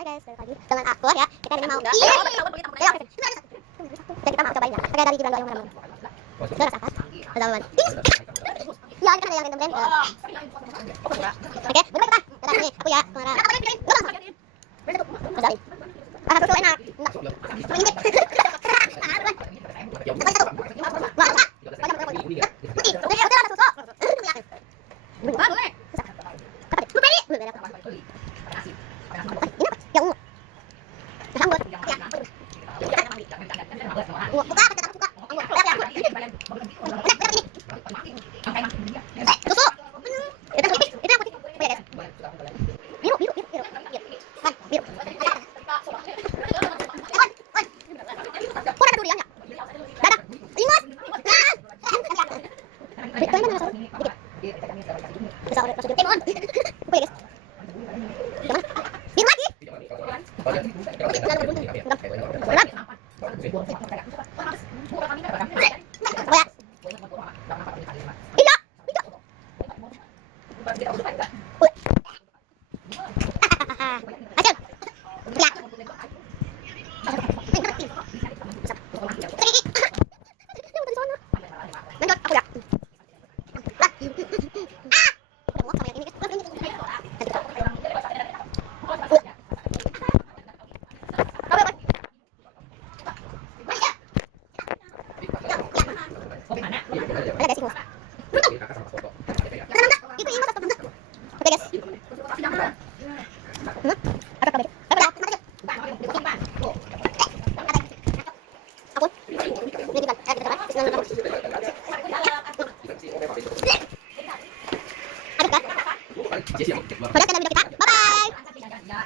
Hai guys, balik lagi dengan aku ya. Kita ini mau dan kita mau cobain ya. Pakai dari Gibran doang yang udah rasa apa? Teman-teman. Ya, kita ada yang random. Oke, bener kita. Kita ini aku ya. Kamera. Masuk. Ah, susu enak. Enggak. Ini. Aku